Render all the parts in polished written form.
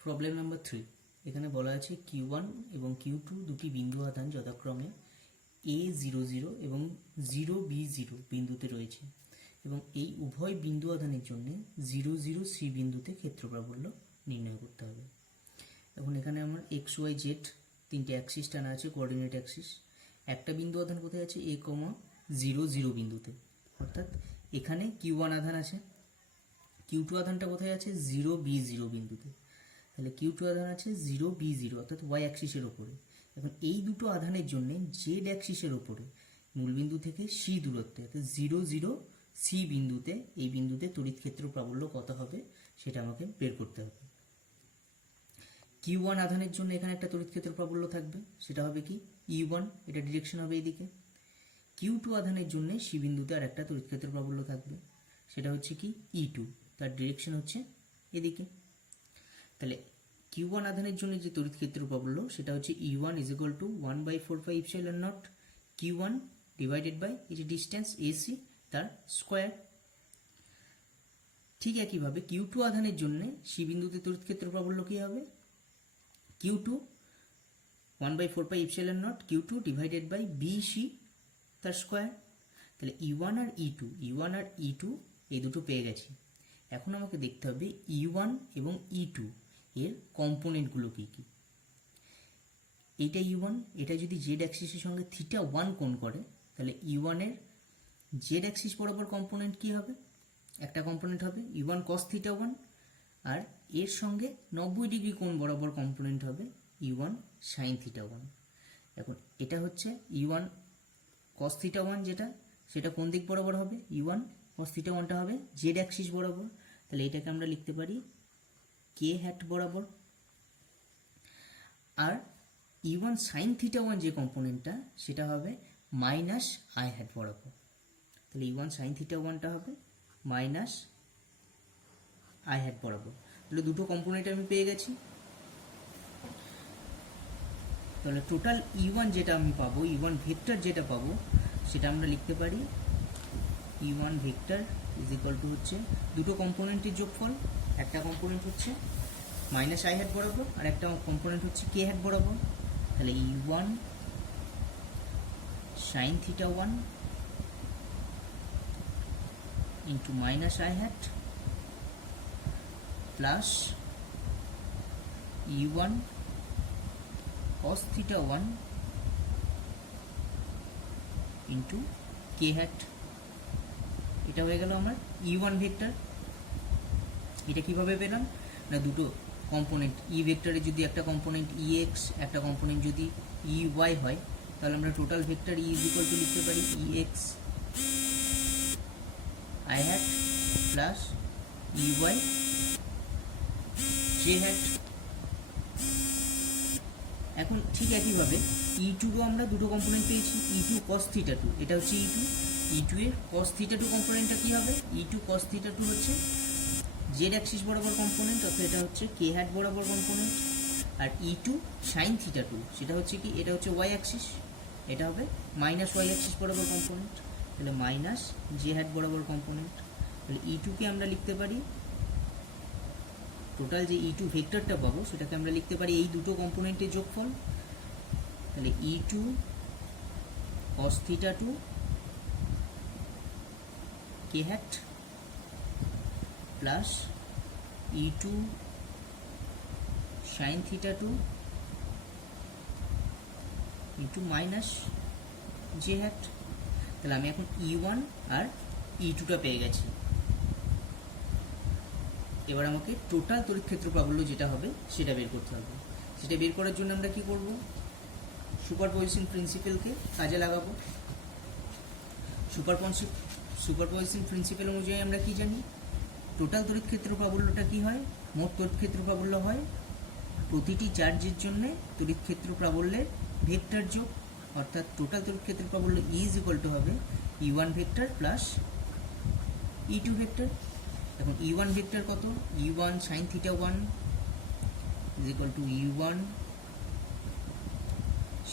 Problem number 3 এখানে বলা আছে Q1 এবং Q2 দুটি বিন্দু আধান যথাক্রমে A00 এবং 0B0 বিন্দুতে রয়েছে এবং এই উভয় বিন্দু আধানের জন্য 00C বিন্দুতে ক্ষেত্র প্রাবল্য নির্ণয় করতে হবে। এখন এখানে আমার XYZ তিনটে অ্যাক্সিস টানা আছে, কোঅর্ডিনেট অ্যাক্সিস। একটা বিন্দু আধান কোথায় আছে? A,00 বিন্দুতে, অর্থাৎ এখানে Q1 আধান আছে। Q2 আধানটা কোথায় আছে? 0B0 বিন্দুতে। তাহলে Q2 আধান আছে 0B0 অর্থাৎ ওয়াই অ্যাক্সিসের ওপরে। এখন এই দুটো আধানের জন্য জেড অ্যাক্সিসের ওপরে মূলবিন্দু থেকে সি দূরত্বে অর্থাৎ 00C বিন্দুতে, এই বিন্দুতে তড়িৎ ক্ষেত্র প্রাবল্য কত হবে সেটা আমাকে বের করতে হবে। Q1 আধানের জন্য এখানে একটা তড়িৎ ক্ষেত্র প্রাবল্য থাকবে, সেটা হবে কি E1, এটা ডিরেকশন হবে এইদিকে। Q2 আধানের জন্য সি বিন্দুতে আর একটা তড়িৎ ক্ষেত্র প্রাবল্য থাকবে, সেটা হচ্ছে কি E2, তার ডিরেকশন হচ্ছে এদিকে। তাহলে Q1 আধানের জন্য যে তড়িৎ ক্ষেত্র প্রাবল্য সেটা হচ্ছে E1 = 1/4πε0 Q1 ডিভাইডেড বাই এই যে ডিস্টেন্স AC তার স্কোয়ার। ঠিক একইভাবে Q2 আধানের জন্য সি বিন্দুতে তড়িৎ ক্ষেত্র প্রাবল্য কি হবে? Q2 1/4πε0 Q2 divided by BC তার স্কোয়ার। তাহলে E1 আর E2 এই দুটো পেয়ে গেছি। এখন আমাকে দেখতে হবে E1 এবং E2 এর কম্পোনেন্টগুলো কী কী। এইটা E1, এটা যদি জেড অ্যাক্সিসের সঙ্গে θ1 কোণ করে তাহলে E1 এর জেড অ্যাক্সিস বরাবর কম্পোনেন্ট কী হবে? একটা কম্পোনেন্ট হবে E1 cos θ1, আর এর সঙ্গে 90 ডিগ্রি কোণ বরাবর কম্পোনেন্ট হবে E1 sin θ1। এখন এটা হচ্ছে E1 cos θ1 যেটা, সেটা কোন দিক বরাবর হবে? E1 cos θ1টা হবে জেড অ্যাক্সিস বরাবর, তাহলে এটাকে আমরা লিখতে পারি k হ্যাট বরাবর। আর E1 sin θ1 যে কম্পোনেন্টটা সেটা হবে মাইনাস i হ্যাট বরাবর, তাহলে E1 sin θ1টা হবে মাইনাস i হ্যাট বরাবর। তাহলে দুটো কম্পোনেন্ট আমি পেয়ে গেছি। তাহলে টোটাল E1 যেটা আমি পাবো, E1 ভেক্টর যেটা পাবো সেটা আমরা লিখতে পারি E1 ভেক্টর = হচ্ছে দুটো কম্পোনেন্টের যোগফল। একটা কম্পোনেন্ট হচ্ছে মাইনাস i হ্যাট বরাবর আর একটা কম্পোনেন্ট হচ্ছে k হ্যাট বরাবর। তাহলে E1 sin θ1 into minus i hat plus E1 cos θ1 into k hat. এটা হয়ে গেল আমার E1 ভেক্টর। এটা কিভাবে পেলাম না, দুটো কম্পোনেন্ট E ভেক্টরে যদি একটা কম্পোনেন্ট EX একটা কম্পোনেন্ট যদি EY হয় তাহলে আমরা টোটাল ভেক্টর E = লিখতে পারি EX i hat plus EY j hat. এখন ঠিক একইভাবে E2 আমরা দুটো কম্পোনেন্ট পেয়েছি, E2 cos θ2, এটা হচ্ছে E2 এর cos θ2 কম্পোনেন্টটা কী হবে? E2 cos θ2 হচ্ছে জেড অ্যাক্সিস বরাবর কম্পোনেন্ট, অর্থাৎ এটা হচ্ছে k হ্যাট বরাবর কম্পোনেন্ট। আর E2 sin θ2 সেটা হচ্ছে কি, এটা হচ্ছে y অ্যাক্সিস, এটা হবে মাইনাস y অ্যাক্সিস বরাবর কম্পোনেন্ট, তাহলে মাইনাস j হ্যাট বরাবর কম্পোনেন্ট। তাহলে E2কে আমরা লিখতে পারি, টোটাল যে E2 ভেক্টরটা পাবো সেটাকে আমরা লিখতে পারি এই দুটো কম্পোনেন্টের যোগফল। তাহলে E2 cos θ2 k hat plus E2 sin θ2 into minus j hat. তাহলে আমি এখন E1 আর E2টা পেয়ে গেছি। এবার আমাকে টোটাল তড়িৎ ক্ষেত্র প্রাবল্য যেটা হবে সেটা বের করতে হবে। সেটা বের করার জন্য আমরা কি করব? সুপারপজিশন প্রিন্সিপালকে কাজে লাগাবো। সুপারপজিশন প্রিন্সিপাল অনুযায়ী আমরা কি জানি, টোটাল তড়িৎ ক্ষেত্র প্রাবল্যটা কি হয়? মোট তড়িৎ ক্ষেত্র প্রাবল্য হয় প্রতিটি চার্জের জন্য তড়িৎ ক্ষেত্র প্রাবল্যের ভেক্টর যোগ, অর্থাৎ টোটাল তড়িৎ ক্ষেত্র প্রাবল্য = হবে E1 vector plus E2 vector. এখন E1 ভেক্টর কত? E1 sin θ1 = E1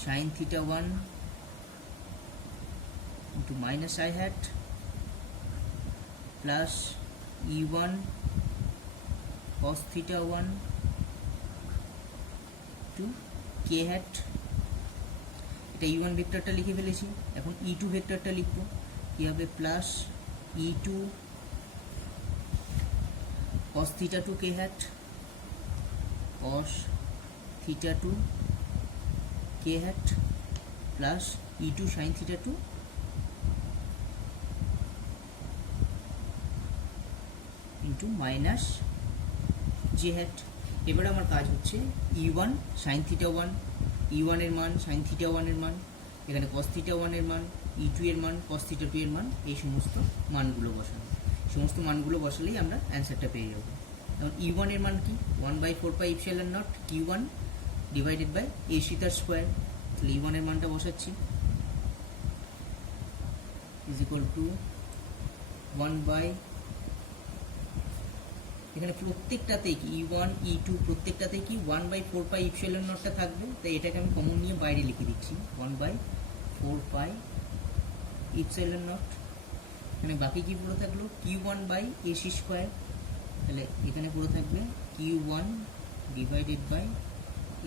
sin θ1 into minus i hat plus E1 cos θ1 to k hat, এটা E1 ভেক্টরটা লিখে ফেলেছি। এখন E2 ভেক্টরটা লিখবো, কি হবে plus E2 cos theta two k hat, cos theta two k hat plus E2 sin theta two into minus j hat. এবার আমার কাজ হচ্ছে E1 sin থিটা 1, E1 এর মান, sin থিটা 1 এর মান, এখানে cos থিটা 1 এর মান, E2 এর মান, cos থিটা 2 এর মান, এই সমস্ত মানগুলো বসানো। সমস্ত মানগুলো বসালেই আমরা অ্যান্সারটা পেয়ে যাবো। এখন E1 এর মান কি, 1/4πε0 Q1 ডিভাইডেড বাই AC তার স্কোয়ার। তাহলে E1 এর মানটা বসাচ্ছি, ইজ ইকুয়াল টু 1/, এখানে প্রত্যেকটাতেই কি E1 E2 প্রত্যেকটাতেই কি 1/4πε0টা থাকবে, তাই এটাকে আমি কমন নিয়ে বাইরে লিখে দিচ্ছি 1/4πε0। এখানে বাকি কি পুরো থাকলো Q1/AC স্কোয়ার, তাহলে এখানে পুরো থাকবে Q1 ডিভাইডেড বাই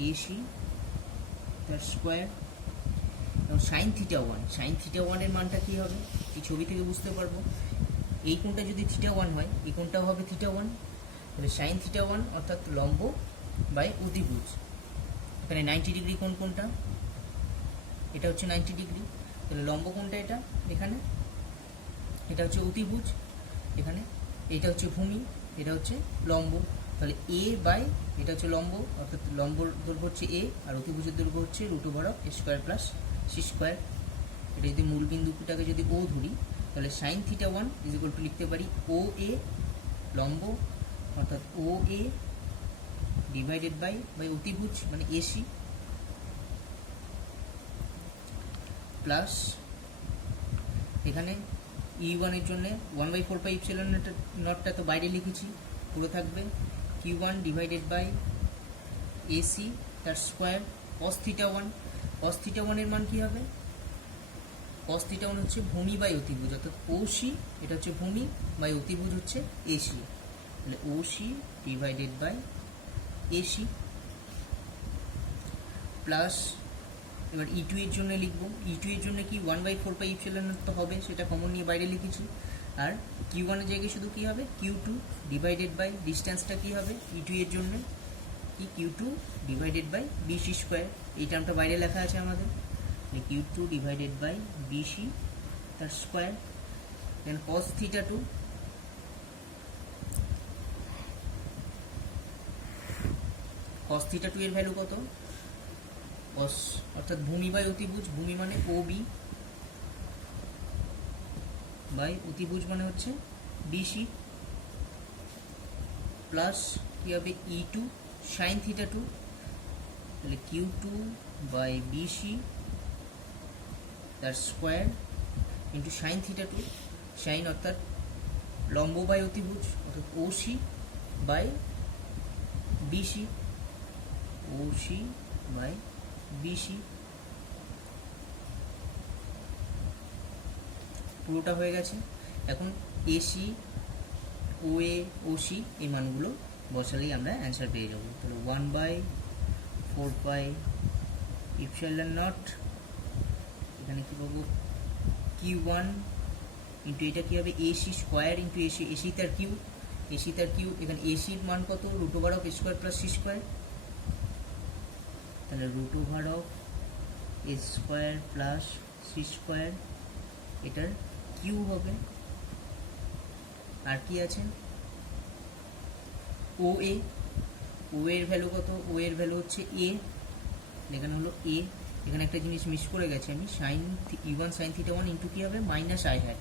AC তার স্কোয়ার। এবং সাইন থিটা 1, সাইন থিটা 1 এর মানটা কি হবে, এই ছবি থেকে বুঝতে পারবো। এই কোণটা যদি থিটা 1 হয়, এই কোণটাও হবে থিটা 1, তাহলে সাইন থিটা 1 অর্থাৎ লম্ব বাই অতিভুজ। এখানে 90 ডিগ্রি কোণ কোনটা, এটা হচ্ছে 90 ডিগ্রি, তাহলে লম্ব কোণটা এটা, এখানে এটা হচ্ছে অতিভুজ, এখানে এটা হচ্ছে ভূমি, এটা হচ্ছে লম্ব। তাহলে এ বাই এটা হচ্ছে লম্ব, অর্থাৎ লম্বর দৈর্ঘ্য হচ্ছে এ, আর অতিভুজের দৈর্ঘ্য হচ্ছে √a² প্লাস c²। এটা যদি মূল বিন্দুটাকে যদি ও ধরি, তাহলে sine theta 1 is equal to লিখতে পারি ও এ লম্ব, অর্থাৎ ও এ ডিভাইডেড বাই অতিভুজ মানে এসি প্লাস এখানে E1 এর জন্য 1/4πε0টা তো বাইরে লিখেছি, পুরো থাকবে Q1 ডিভাইডেড বাই AC তার square cos theta 1। cos theta 1 এর মান কি হবে, cos থিটা 1 হচ্ছে ভূমি বাই অতিভুজ, অর্থাৎ OC এটা হচ্ছে ভূমি বাই অতিভুজ হচ্ছে AC, তাহলে OC divided by AC plus এবার E2 এর জন্য লিখবো, E2 এর জন্য কি 1/4πε0 তো হবে, সেটা কমন নিয়ে বাইরে লিখেছি। আর Q1 এর জায়গায় শুধু কি হবে Q2 ডিভাইডেড বাই ডিস্টেন্সটা কি হবে E2 এর জন্য কি Q2 ডিভাইডেড বাই BC², এই টার্মটা বাইরে লেখা আছে আমাদের, Q2 ডিভাইডেড বাই BC তার স্কোয়ার। দেন cos থিটা 2, cos থিটা 2 এর ভ্যালু কত, cos অর্থাৎ ভূমি বাই অতিভুজ, ভূমি মানে OB বাই অতিভুজ মানে হচ্ছে BC প্লাস কি হবে E2 sin থিটা 2, তাহলে Q2 বাই BC তার square into sine theta 2, sine অর্থাৎ লম্ব বাই অতিভুজ অর্থাৎ OC by BC, OC by BC পুরোটা হয়ে গেছে। এখন AC OA OC এই মানগুলো বসালেই আমরা অ্যান্সার পেয়ে যাবো। তাহলে 1/4πε0, এখানে কি পাবো Q1 ইন্টু এটা কি হবে AC square into AC, AC তার কিউ, AC তার কিউ, এখানে AC এর মান কত √a² প্লাস c², তাহলে √a² প্লাস c², এটার কিউ হবে। আর কি আছে OA, OA এর ভ্যালু কত, OA এর ভ্যালু হচ্ছে A, এখানে হলো A, এখানে একটা জিনিস মিস করে গেছে আমি, sine E1 sin theta 1 into কী হবে মাইনাস আই হ্যাট,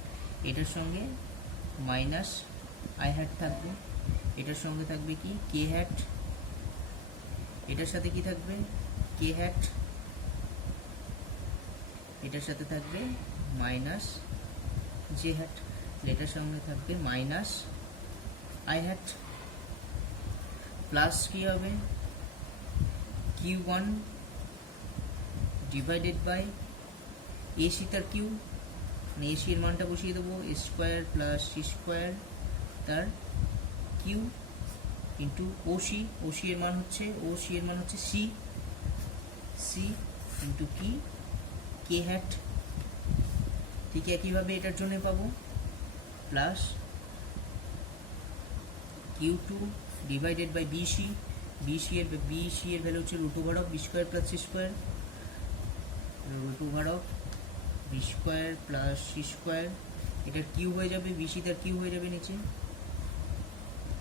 এটার সঙ্গে মাইনাস আই হ্যাট থাকবে, এটার সঙ্গে থাকবে কি কে হ্যাট, এটার সাথে কি থাকবে কে হ্যাট, এটার সাথে থাকবে মাইনাস জে হ্যাট, এটার সঙ্গে থাকবে মাইনাস আই হ্যাট প্লাস কি হবে Q1 ডিভাইডেড বাই AC তার কিউ, মানে AC এর মানটা বসিয়ে দেবো A² প্লাস c² তার কিউ ইন্টু OC, OC এর মান হচ্ছে C, সি ইন্টু কি কে হ্যাট। ঠিক একইভাবে এটার জন্য পাবো plus Q two divided by BC. BC এর ভ্যালু হচ্ছে root over of B square plus C square, root over of B square plus C square. এটার কিউ হয়ে যাবে, বিসি তার কিউ হয়ে যাবে নিচে,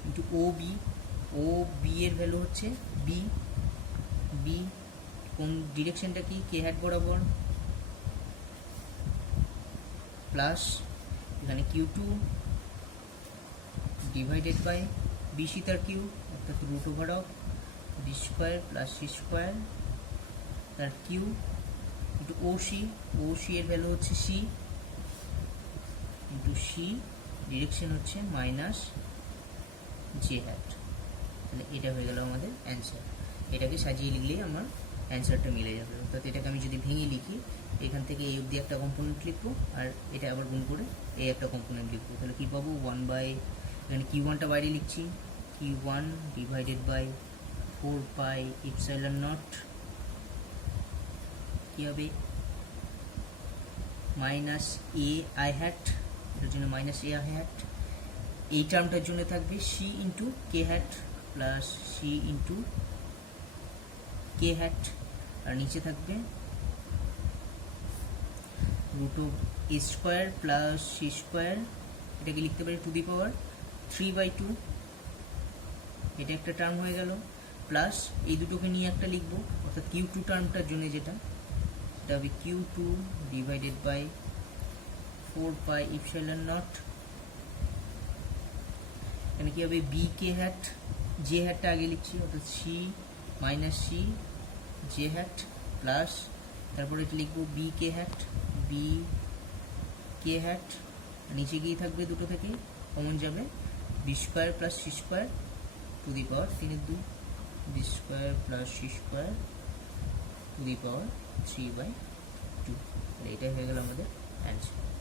into O B. O B এর ভ্যালু হচ্ছে বি। বি কোন ডিরেকশনটা কি, কে হ্যাট বরাবর, প্লাস এখানে Q two divided by BC তার কিউ অর্থাৎ root over of B square plus C square তার কিউ ইন্টু ও সি। ও সি এর ভ্যালু হচ্ছে সি, ইন্টু সি ডিরেকশন হচ্ছে মাইনাস জে হ্যাট। তাহলে এটা হয়ে গেল আমাদের অ্যান্সার। এটাকে সাজিয়ে লিখলেই আমার অ্যান্সারটা মিলে যাবে। অর্থাৎ এটাকে আমি যদি ভেঙে লিখি, এখান থেকে এই অবধি একটা কম্পোনেন্ট লিখবো, আর এটা আবার গুণ করে এই একটা কম্পোনেন্ট লিখবো। তাহলে কী পাবো, 1 বাই, এখানে কিউ ওয়ানটা বাইরে লিখছি, Q one divided by 4 pi epsilon naught, কী হবে মাইনাস এ আই হ্যাট, এটার জন্য মাইনাস এ আই হ্যাট। এই টার্মটার জন্য থাকবে C into K hat plus C into K hat, আর নিচে থাকবে root of A square plus C square. এটাকে লিখতে পারি টু দি পাওয়ার 3/2, এটা একটা টার্ম হয়ে গেল, প্লাস এই দুটোকে নিয়ে একটা লিখবো, অর্থাৎ কিউ টু টার্মটার জন্য যেটা, সেটা হবে Q two divided by 4 pi epsilon naught. এখানে কী হবে, বি কে হ্যাট, জে হ্যাটটা আগে লিখছি, অর্থাৎ c minus c j hat, plus তারপরে এটা লিখবো b k hat, b k hat, নিচে গিয়ে থাকবে দুটো থেকে কমন যাবে b square plus C square to the power 3/2, b square plus C square to the power 3/2। এটাই হয়ে গেল আমাদের অ্যান্সার।